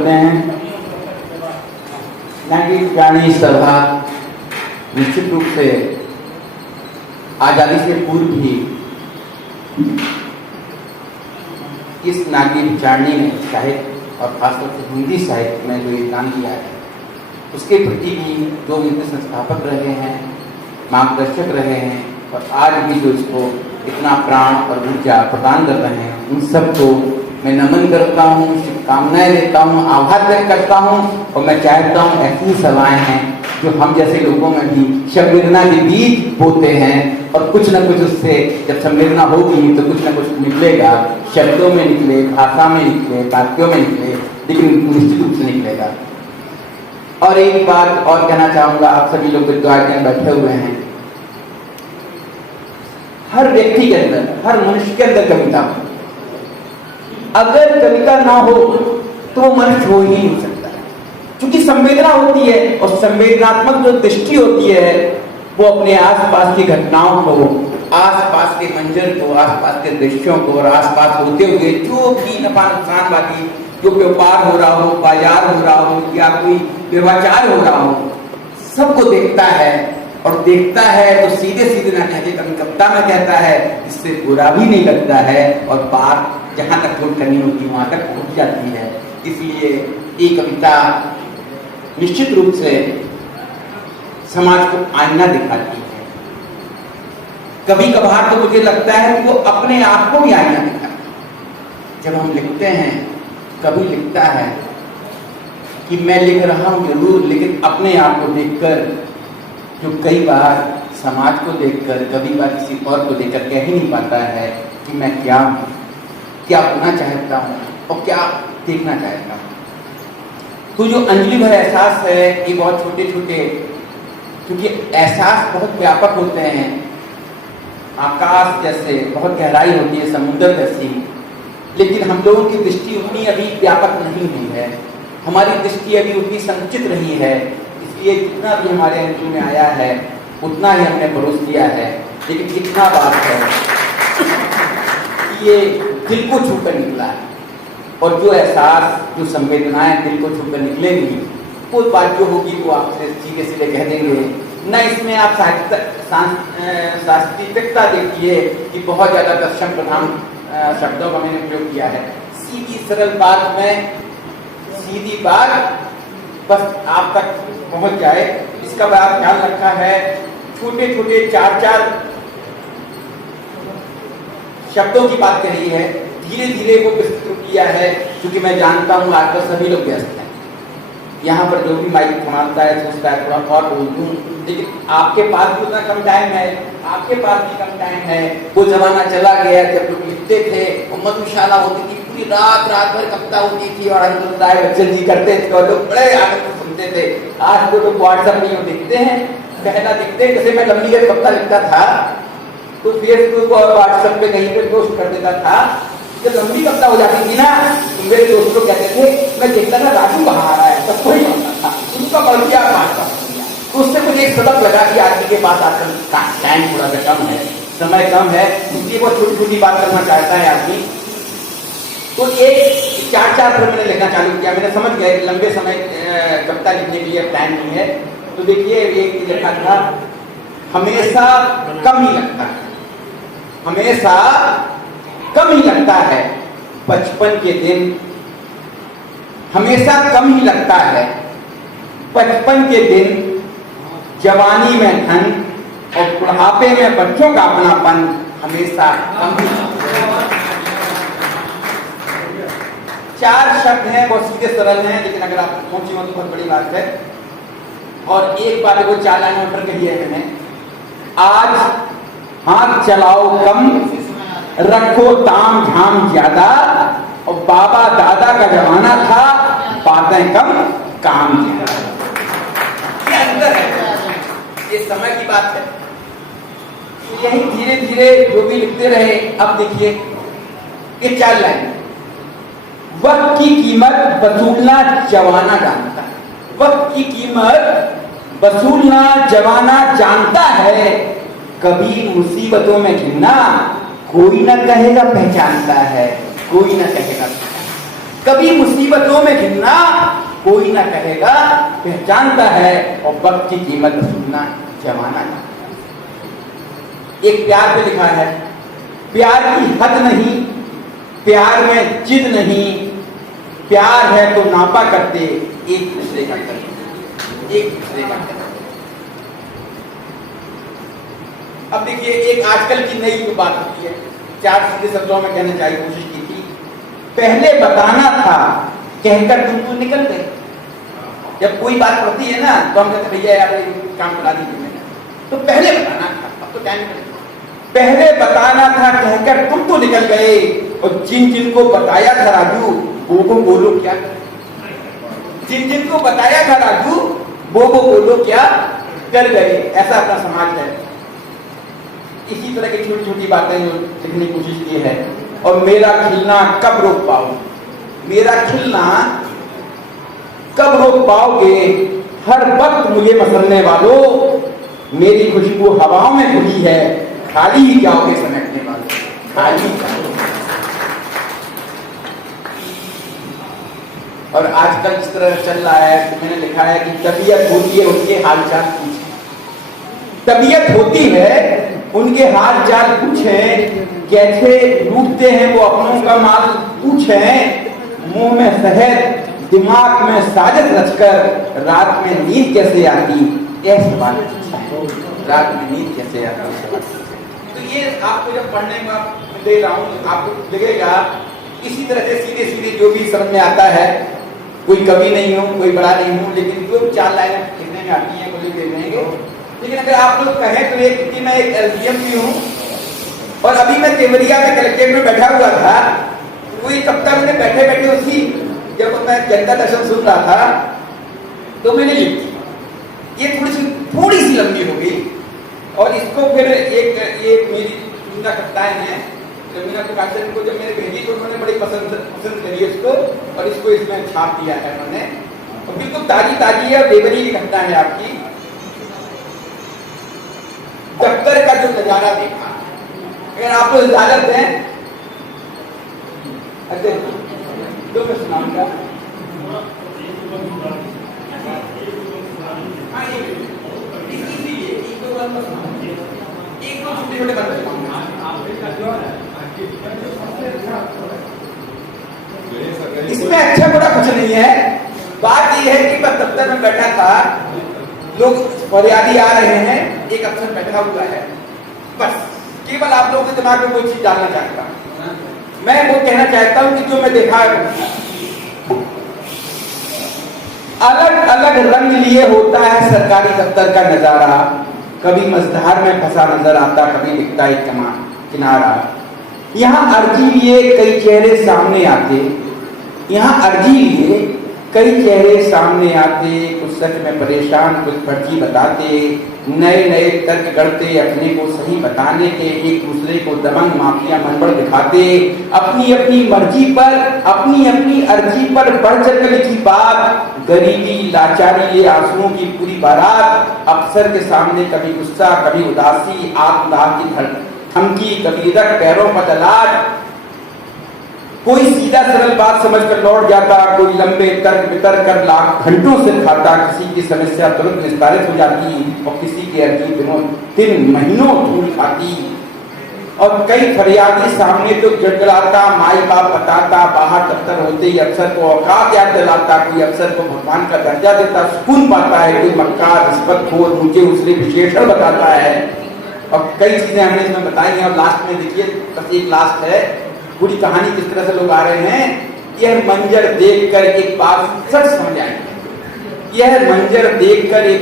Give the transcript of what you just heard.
करते हैं। नागरिक प्राणी सभा निश्चित रूप से आजादी से पूर्व ही इस नागरिक विचारणी ने साहित्य और खासतौर से हिंदी साहित्य में जो योगदान दिया है उसके प्रति भी जो उनके संस्थापक रहे हैं, मार्गदर्शक रहे हैं और आज भी जो इसको इतना प्राण और ऊर्जा प्रदान कर रहे हैं, उन सबको मैं नमन करता हूँ, शुभकामनाएं देता हूँ, आभार व्यक्त करता हूँ। और मैं चाहता हूँ ऐसी ही सभाएं हैं जो हम जैसे लोगों में भी संवेदना के बीज बोते हैं और कुछ न कुछ उससे जब संवेदना होगी तो कुछ न कुछ निकलेगा, शब्दों में निकले, भाषा में निकले, वाक्यों में निकले, लेकिन निश्चित रूप से निकलेगा। और एक बात और कहना चाहूंगा, आप सभी लोग विद्वान में बैठे हुए हैं, हर व्यक्ति के अंदर, हर मनुष्य के अंदर कविता हो। अगर कविता ना हो तो वो मनुष्य हो ही नहीं सकता है, क्योंकि संवेदना होती है और संवेदनात्मक जो दृष्टि होती है वो अपने आसपास की घटनाओं को, आसपास के मंजर को, आसपास के दृश्यों को और आसपास होते हुए जो भी नफा नुकसान वाली जो व्यापार हो रहा हो, बाजार हो रहा हो या कोई व्यवचार हो रहा हो, सबको देखता है और देखता है तो सीधे सीधे ना कहते कभी कविता में कहता है, इससे बुरा भी नहीं लगता है और बात जहां तक छोड़ करनी होती है वहां तक पहुंच जाती है। इसलिए ये कविता निश्चित रूप से समाज को आईना दिखाती है। कभी कभार तो मुझे लगता है कि वो अपने आप को भी आईना दिखाती है। जब हम लिखते हैं, कभी लिखता है कि मैं लिख रहा हूं जरूर, लेकिन अपने आप को देखकर, जो कई बार समाज को देखकर, कभी बार किसी और को देखकर कह ही नहीं पाता है कि मैं क्या हूं, क्या होना चाहता हूं और क्या देखना चाहता हूं। तो जो अंजलि भर एहसास है, ये बहुत छोटे छोटे, क्योंकि एहसास बहुत व्यापक होते हैं, आकाश जैसे बहुत गहराई होती है, समुद्र जैसी, लेकिन हम लोगों की दृष्टि उतनी अभी व्यापक नहीं हुई है, हमारी दृष्टि अभी उतनी संचित रही है। इसलिए जितना भी हमारे अंजलि में आया है उतना ही हमने परोस दिया है। लेकिन इतना बात है कि ये दिल को छूकर निकला है और जो एहसास, जो संवेदनाएं दिल को छूकर निकलेंगी, वो बात जो होगी वो आपसे सीधे सीधे कह देंगे। न इसमें आप शास्त्रीयता देखिए कि बहुत ज्यादा दर्शन प्रधान शब्दों का मैंने प्रयोग किया है। सीधी सरल बात में, सीधी बात बस आप तक पहुंच जाए, इसका बड़ा ख्याल रखा है। छोटे छोटे चार चार शब्दों की बात कही है, धीरे धीरे वो विस्तृत किया है, क्योंकि मैं जानता हूँ आजकल सभी लोग व्यस्त हैं। यहाँ पर जो भी माइक संभालता है सोचता है थोड़ा और बोल दूं, लेकिन आपके पास भी उतना कम टाइम है, आपके पास भी कम टाइम है। वो जमाना चला गया जब लोग लिखते थे, मधुशाला होती थी, पूरी रात रात भर कविता होती थी और अनिरुद्ध राय बच्चन जी करते थे और लोग बड़े आनंद से सुनते थे। आज तो लोग व्हाट्सएप में दिखते हैं, कहना दिखते हैं। जैसे मैं लंबी कविता लिखता था तो फेसबुक और व्हाट्सएप पे कहीं पे पोस्ट कर देता था, जब लंबी कविता हो जाती थी ना तो मेरे दोस्त लोग कहते थे, मैं देखता था राजू कहाँ आ रहा है, तो कोई होता था उनका बढ़ क्या बात। तो उससे मुझे एक सबक लगा कि आदमी के पास आजकल टाइम थोड़ा सा कम है, समय कम है, इसलिए वो छोटी छोटी बात करना चाहता है आदमी। तो एक चार चार पर मैंने लिखना चालू किया। मैंने समझ गया कि लंबे समय कविता लिखने के लिए प्लान नहीं है। तो देखिए एक लिखा था, हमेशा कम ही लगता है, हमेशा कम ही लगता है बचपन के दिन, हमेशा कम ही लगता है बचपन के दिन, जवानी में धन और बुढ़ापे में बच्चों का अपनापन हमेशा कम ही लगता है। चार शब्द हैं, बहुत सीधे सरल हैं, लेकिन अगर आप पहुंची हो तो बहुत बड़ी बात है। और एक बात को 4 लाइन में कही है मैंने, आज हाथ चलाओ कम, रखो ताम झाम ज्यादा, और बाबा दादा का जमाना था, बातें कम काम ज्यादा। ये अंतर है, ये समय की बात है। यही धीरे धीरे जो भी लिखते रहे। अब देखिए ये 4 लाइन, वक्त की कीमत वसूलना जवाना जानता है, वक्त की कीमत वसूलना जवाना जानता है, कभी मुसीबतों में घिरना कोई न कहेगा पहचानता है, कोई न कहेगा। कभी मुसीबतों में घिरना कोई ना कहेगा, पहचानता है और वक्त की कीमत वसूलना जमाना है। एक प्यार पे लिखा है, प्यार की हद नहीं, प्यार में जिद नहीं, प्यार है तो नापा करते एक दूसरे का करते, एक दूसरे का करते। अब देखिए, एक आजकल की नई जो बात होती है, 4 सीधे शब्दों में कहने की कोशिश की थी। पहले बताना था, कहकर तुम तो निकल गए। जब कोई बात होती है ना तो हम कहते भैया यार काम करा दीजिए मैंने, तो पहले बताना था, अब तो टाइम पहले बताना था कहकर तुम तो निकल गए, और जिन जिन को बताया था राजू वो बोलो क्या, जिन जिन को बताया था राजू वो बोलो क्या कर गए। ऐसा अपना समाज है। इसी तरह की छोटी छोटी बातें जो लिखने की कोशिश की है। और मेरा खिलना कब रोक पाओ, मेरा खिलना कब रोक पाओगे, हर वक्त मुझे मसलने वालों, मेरी खुशबू हवाओं में घुली है, खाली ही जाओगे समेटने वाले, खाली जाओगे। और आजकल इस तरह चल रहा है, तो मैंने लिखा है कि तबीयत होती है उनके हालचाल पूछें, तबीयत होती है उनके हालचाल पूछें, कैसे लूटते हैं वो अपनों का माल पूछें, मुंह में शहद दिमाग में साजिश रचकर रात में नींद कैसे आती, यह सवाल रात में नींद कैसे आती। तो ये आपको जब पढ़ने का दे रहा हूँ आपको लगेगा इसी तरह से सीधे सीधे जो भी समझ में आता है। कोई कवि नहीं हूँ, कोई बड़ा नहीं हूँ, लेकिन जो 4 लाइनें लिखने में आती हैं वो लिख देंगे। लेकिन अगर आप लोग कहें तो एक कि मैं एक एलजीएम भी हूँ, और अभी मैं देवरिया में कलेक्ट्रेट में बैठा हुआ था, वो एक हफ्ता मैंने बैठे बैठे उसी जब मैं जनता दर्शन सुन रहा था तो मैंने लिखी। ये थोड़ी सी लंबी हो गई, और इसको फिर ये मेरी मीना कप्तान है, मीना प्रकाशन को जब मैंने भेजी तो उन्होंने बड़ी पसंद करी उसको, और इसको इसमें छाप दिया है उन्होंने, और बिल्कुल ताजी है। देवरी की घटना है आपकी। दफ्तर का जो नजारा देखा, अगर आप लोग इजाजत दें तो मैं सुनाऊंगा। एक दो छोटे छोटे बातें इसमें अच्छा बुरा कुछ नहीं है। बात यह है कि मैं दफ्तर में बैठा था, लोग फरियादी आ रहे हैं, एक अफसर बैठा हुआ है, बस केवल आप लोगों के दिमाग में कोई चीज डालना चाहता हूं। मैं वो कहना चाहता हूं कि जो मैं देखा है, अलग अलग रंग लिए होता है सरकारी दफ्तर का नजारा। कभी मझधार में फंसा नजर आता, कभी दिखता एक किनारा। यहाँ अर्जी लिए कई चेहरे सामने आते, यहाँ अर्जी लिए कई चेहरे सामने आते, कुछ सच में परेशान, कुछ फर्जी बताते, नए नए तर्क गढ़ते अपने को सही बताने के, एक दूसरे को दबंग माफिया मनबड़ दिखाते, अपनी अपनी मर्जी पर, अपनी अपनी अर्जी पर बढ़ चढ़कर लिखी बात, गरीबी लाचारी ले आंसुओं की पूरी बारात। अफसर के सामने कभी गुस्सा, कभी उदासी, आत्मदाह की धमकी, कभी इधर पैरों पर तलाश। कोई सीधा सरल बात समझकर लौट जाता, कोई लंबे तर्क वितर्क कर लाख घंटों से खाता, किसी की समस्या तुरंत निस्तारित हो जाती और किसी की अर्जी दिन महीनों धूल खाती। और कई फरियादी सामने तो गिड़गिड़ाता, माई बाप बताता, बाहर दफ्तर होते ही अफसर को औकात याद दिलाता, कोई अफसर को भगवान का दर्जा देता, सुकून पाता है, कोई मक्कार रिश्वतखोर मुझे उसने विशेषण बताता है। और कई चीजें हमने इसमें बताई हैं। और लास्ट में देखिए, बस एक लास्ट है, पूरी कहानी किस तरह से लोग आ रहे हैं। यह मंजर देखकर एक बात सच समझ आएगी, यह मंजर देखकर एक